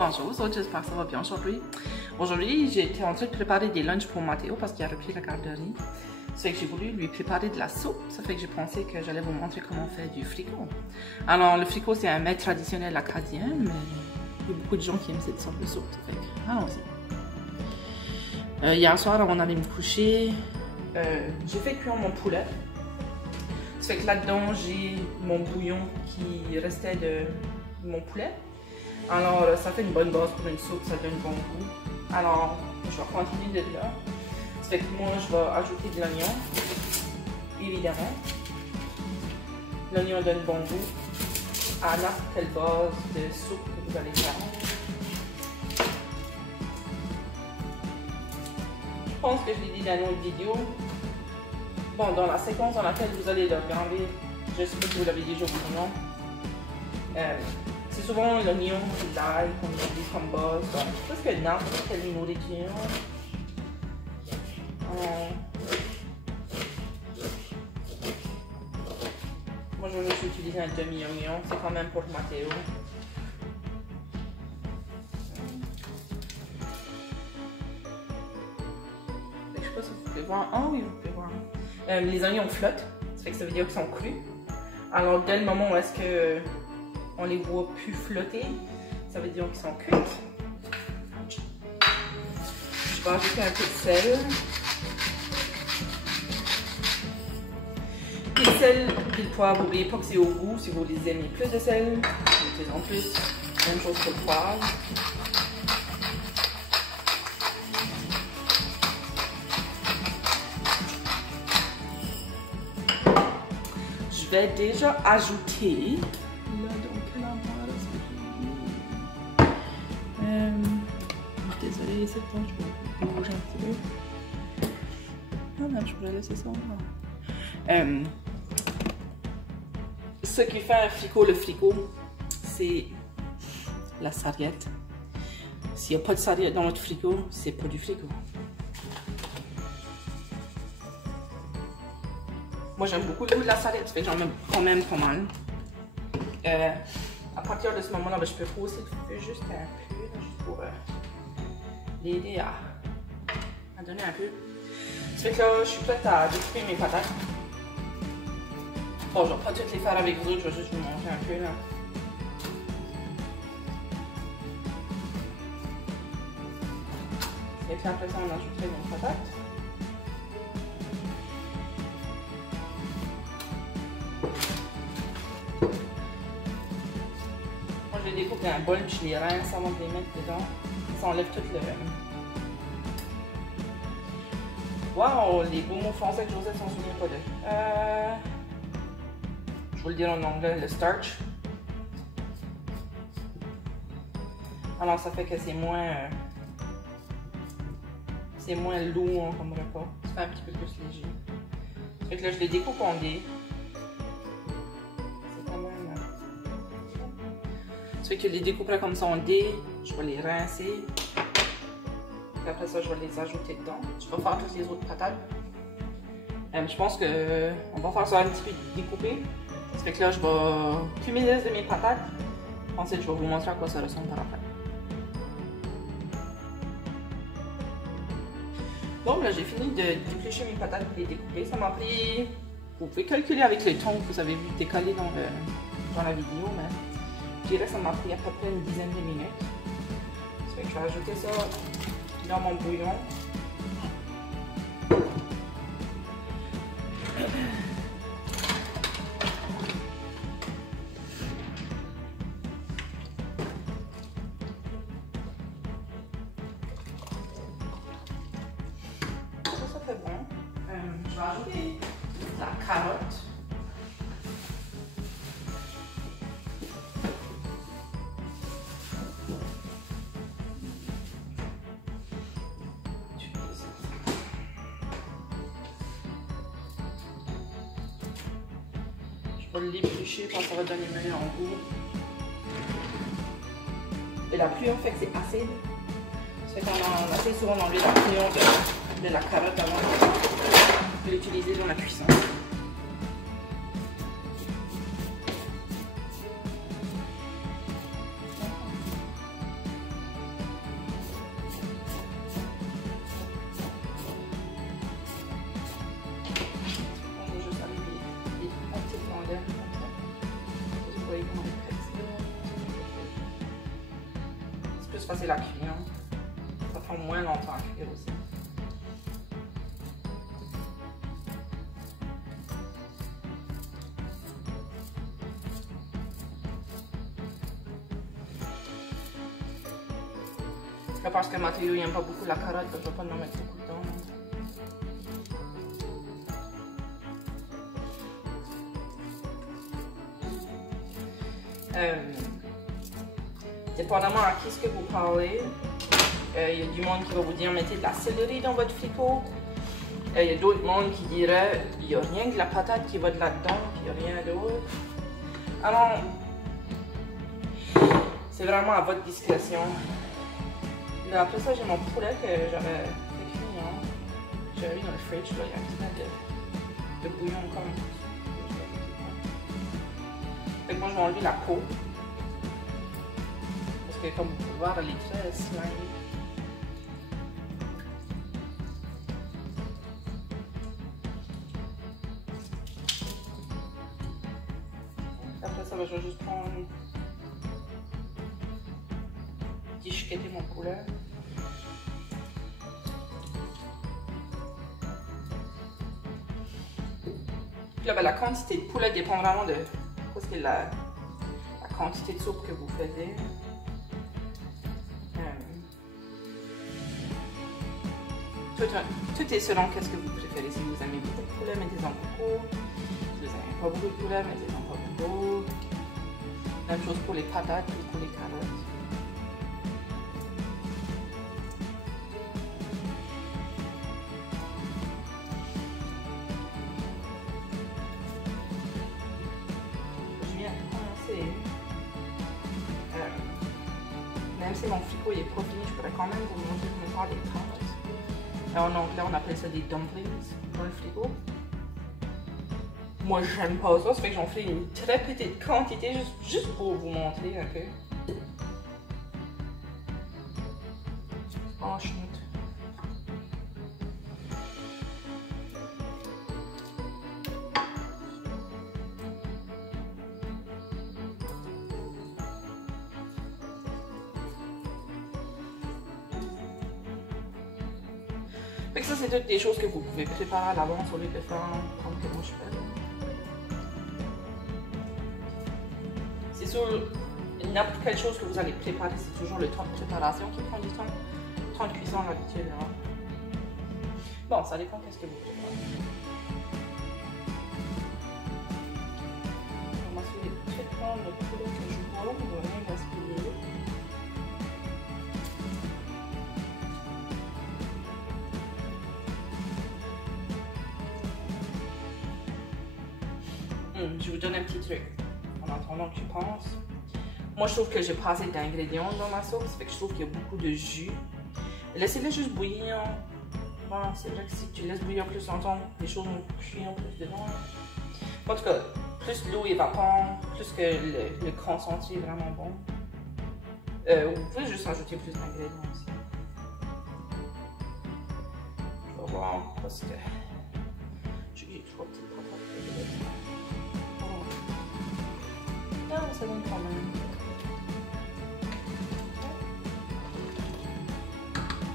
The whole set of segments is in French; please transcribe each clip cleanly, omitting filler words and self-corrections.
Bonjour vous autres, j'espère que ça va bien aujourd'hui. Aujourd'hui, j'étais en train de préparer des lunchs pour Mathéo parce qu'il a repris la garderie. Ça fait que j'ai voulu lui préparer de la soupe. Ça fait que j'ai pensé que j'allais vous montrer comment on fait du fricot. Alors, le fricot, c'est un mets traditionnel acadien, mais il y a beaucoup de gens qui aiment cette sorte de soupe. Ça fait que, allons-y. Hier soir, avant d'aller me coucher, j'ai fait cuire mon poulet. Ça fait que là-dedans, j'ai mon bouillon qui restait de mon poulet. Alors, ça fait une bonne base pour une soupe, ça donne bon goût. Alors, je vais continuer de là. Ça fait que moi, je vais ajouter de l'oignon, évidemment. L'oignon donne bon goût à n'importe quelle base de soupe que vous allez faire. Je pense que je l'ai dit dans une autre vidéo. Bon, dans la séquence dans laquelle vous allez le regarder, je sais pas si vous l'avez déjà vu ou non. C'est souvent l'oignon et l'ail qu'on utilise comme base, donc presque n'importe quelle nourriture. Moi je vais juste utiliser un demi-oignon, c'est quand même pour Mathéo. Je sais pas si vous pouvez voir. Ah oui, vous pouvez voir. Les oignons flottent, ça fait que ça veut dire qu'ils sont crus. Alors dès le moment où est-ce que on les voit plus flotter, ça veut dire qu'ils sont cuits. Je vais ajouter un peu de sel. Puis le sel et le poivre, n'oubliez pas que c'est au goût. Si vous les aimez plus de sel, mettez en plus. Même chose pour le poivre. Je vais déjà ajouter. Désolée, c'est bon, je vais bouger un petit peu. Ah non, je pourrais laisser ça. Ce qui fait un fricot, le fricot, c'est la sarriette. S'il n'y a pas de sarriette dans votre fricot, c'est pas du fricot. Moi, j'aime beaucoup le goût de la sarriette, ça fait que j'en mets quand même pas mal. À partir de ce moment-là, je peux pousser le feu juste un peu, juste pour l'aider à donner un peu. Ça fait que là, je suis prête à découper mes patates. Bon, je vais pas toutes les faire avec vous autres, je vais juste vous montrer un peu là. Et puis après ça, on ajouterait nos patates. Moi, je les découpe dans un bol, puis je les rince avant de les mettre dedans. Ça enlève tout le... Wow, les beaux mots français que Josette s'en souvient pas de. Je vais le dire en anglais, le starch. Alors ça fait que c'est moins lourd comme repas. Ça fait un petit peu plus léger. Ça fait que là je les découpe en dés. C'est quand même... Ça fait que je les découperai comme ça en dés. Je vais les rincer. Et après ça, je vais les ajouter dedans. Je vais faire toutes les autres patates. Je pense que on va faire ça un petit peu découpé. Ça fait que là, je vais cumuler de mes patates. Ensuite, je vais vous montrer à quoi ça ressemble par après. Donc là, j'ai fini de déplucher mes patates et les découper. Ça m'a pris... Vous pouvez calculer avec le temps que vous avez vu décoller dans la vidéo, mais je dirais que ça m'a pris à peu près une dizaine de minutes. Ça fait que je vais ajouter ça dans mon bouillon. Ça fait bon. Je vais ajouter la carotte. Je vais l'éplucher parce que ça va donner meilleur goût. Et la pluie, en fait, c'est acide. C'est qu'on essaie souvent d'enlever la pluie de la carotte avant de l'utiliser dans la cuisson. facile à cuire. Ça prend moins longtemps à cuire aussi. Là, parce que Mathéo n'aime pas beaucoup la carotte, donc je ne vais pas en mettre beaucoup dedans. Dépendamment à qui ce que vous parlez, il y a du monde qui va vous dire mettez de la céleri dans votre frigo. Il y a d'autres mondes qui diraient il n'y a rien que de la patate qui va de là-dedans, puis il n'y a rien d'autre. Alors, c'est vraiment à votre discrétion. Là, après ça, j'ai mon poulet que j'avais fait cuire. J'avais mis dans le fridge, là, il y a un petit peu de bouillon encore. Fait que moi, je vais enlever la peau. Parce que comme vous pouvez voir, elle est très slimy. Après ça, je vais juste prendre déchiqueter mon poulet. Puis là, ben, la quantité de poulet dépend vraiment de la quantité de soupe que vous faites. Tout est selon qu'est-ce que vous préférez. Si vous aimez beaucoup de poulet, mettez-en beaucoup. Si vous n'aimez pas beaucoup de poulet, mettez-en pas beaucoup. Même chose pour les patates et pour les carottes. Même si mon frigo n'est pas fini, je pourrais quand même vous montrer comment faire des pâtes. En anglais, on appelle ça des dumplings dans le frigo. Moi, j'aime pas ça, ça fait que j'en fais une très petite quantité juste pour vous montrer un peu. Oh, chute. Fait que ça, c'est toutes des choses que vous pouvez préparer à l'avance au lieu de faire comme que moi je fais. C'est sûr, n'importe quelle chose que vous allez préparer, c'est toujours le temps de préparation qui prend du temps. Le temps de cuisson, l'habitude. Bon, ça dépend qu'est-ce que vous préparez. On va essayer de prendre le poulet que je vois, on va rien gaspiller. Je vous donne un petit truc en attendant que tu penses. Moi, je trouve que j'ai pas assez d'ingrédients dans ma sauce, ça fait que je trouve qu'il y a beaucoup de jus. Laissez-le juste bouillir. Bon, c'est vrai que si tu laisses bouillir plus longtemps, les choses vont cuire plus dedans. En tout cas, plus l'eau évapore, plus que le concentré est vraiment bon. Vous pouvez juste ajouter plus d'ingrédients aussi. Je vais voir parce que j'ai trois petites patates. Non, ça donne quand même.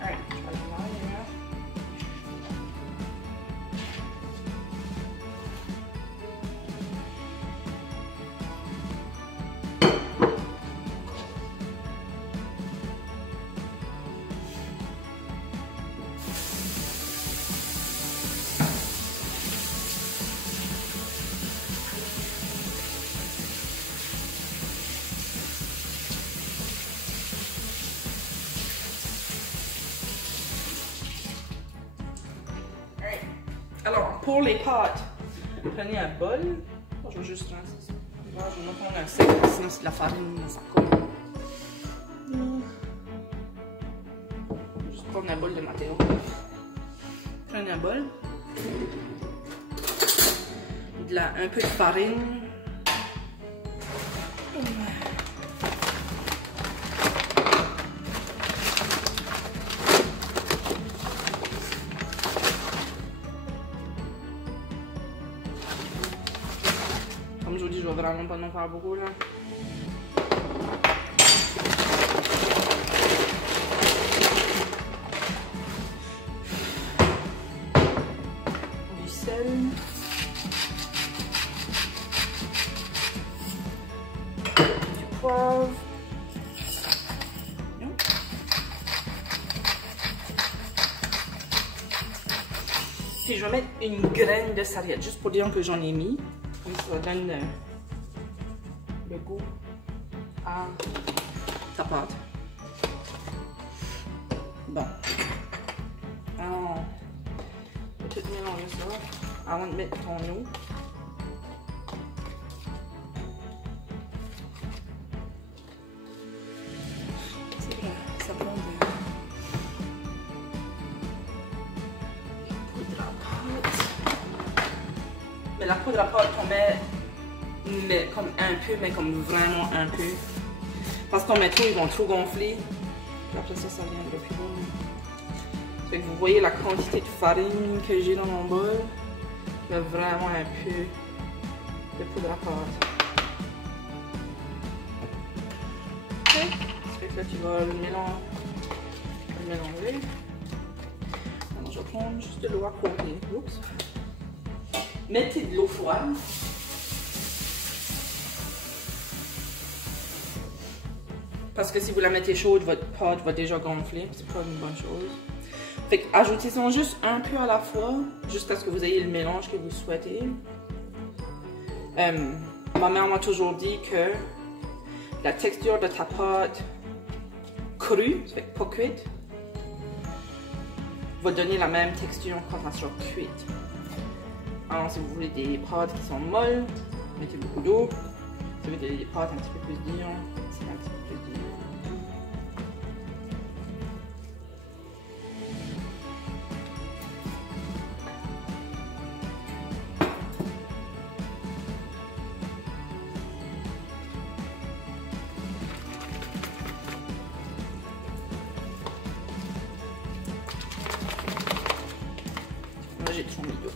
Alright, je vais le marier là. Alors, pour les pâtes, prenez un bol. Je vais juste rincer ça. Là, je vais mettre un sec, sinon c'est de la farine, ça colle. Je vais juste prendre un bol de Mathéo. Prenez un bol. Un peu de farine. Comme je vous dis, je vais vraiment pas en faire beaucoup là. je vais mettre une graine de sarriette, juste pour dire que j'en ai mis. Comme ça donne le goût à ta pâte. Bon. Alors, je vais tout mélanger ça avant de mettre ton eau. C'est là, ça prend de poudre à pâte. Mais la poudre à pâte qu'on met comme un peu, mais comme vraiment un peu. Parce qu'on met trop, ils vont trop gonfler. Puis après ça, ça viendra plus bon. Fait que vous voyez la quantité de farine que j'ai dans mon bol. Je mets vraiment un peu de poudre à pâte. Ok. Fait que là, tu vas le mélanger. Alors, je vais prendre juste de l'eau à côté. Oups. Mettez de l'eau froide. Parce que si vous la mettez chaude, votre pâte va déjà gonfler. C'est pas une bonne chose. Fait que ajoutez-en juste un peu à la fois, jusqu'à ce que vous ayez le mélange que vous souhaitez. Ma mère m'a toujours dit que la texture de ta pâte crue, ça fait que pas cuite, va donner la même texture quand elle sera cuite. Alors si vous voulez des pâtes qui sont molles, mettez beaucoup d'eau. Si vous voulez des pâtes un petit peu plus dures, c'est un petit peu plus dur. Là, j'ai trop mis d'eau.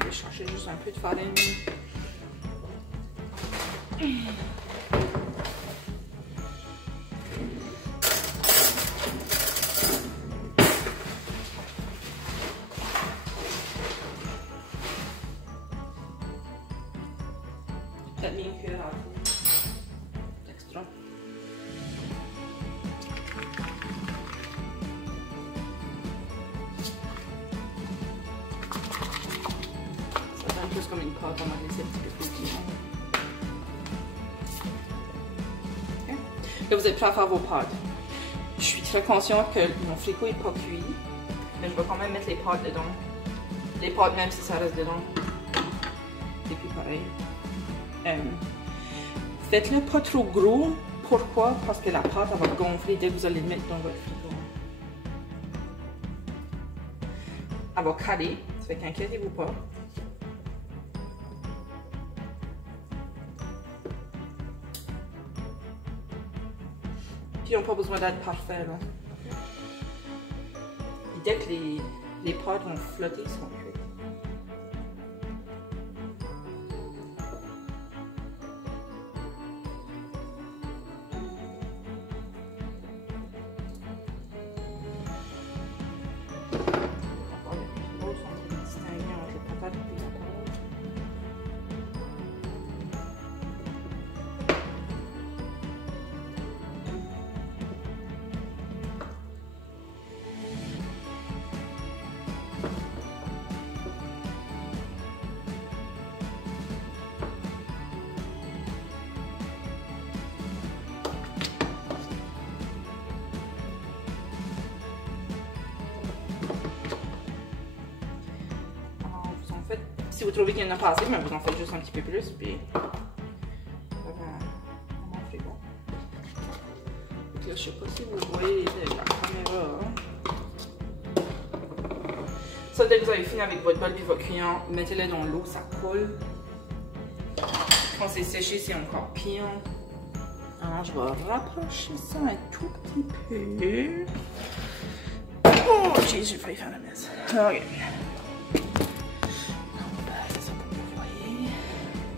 Je vais chercher juste un peu de farine. Peut-être bien que extra. Plus comme une pâte, on va laisser un petit peu plus dur. Okay. Là, vous êtes prêts à faire vos pâtes. Je suis très consciente que mon frigo n'est pas cuit, mais je vais quand même mettre les pâtes dedans. Les pâtes, même si ça reste dedans, c'est plus pareil. Faites-le pas trop gros. Pourquoi? Parce que la pâte, elle va gonfler dès que vous allez le mettre dans votre frigo. Elle va caler, ça fait qu'inquiétez-vous pas. Ils n'ont pas besoin d'être parfaits là. Et dès que les pâtes vont flotter, ils sont cuits. Encore les sont distingués entre les patates et les pâtes. Si vous trouvez qu'il y en a pas assez, vous en faites juste un petit peu plus, puis on en fait bon. Donc là, je sais pas si vous voyez de la caméra. Ça, dès que vous avez fini avec votre bol et votre cuillère, mettez-le dans l'eau, ça coule. Quand c'est séché, c'est encore pire. Alors, je vais rapprocher ça un tout petit peu. Oh, j'ai failli faire la messe. Ok.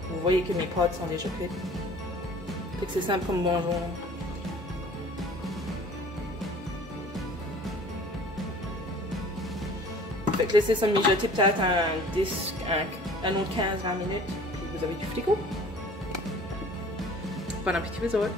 Vous voyez que mes pâtes sont déjà cuites. Fait que c'est simple comme bonjour. Fait que laissez ça mijoter peut-être un autre 15-20 minutes. Puis vous avez du frigo. Bon appétit, vous autres.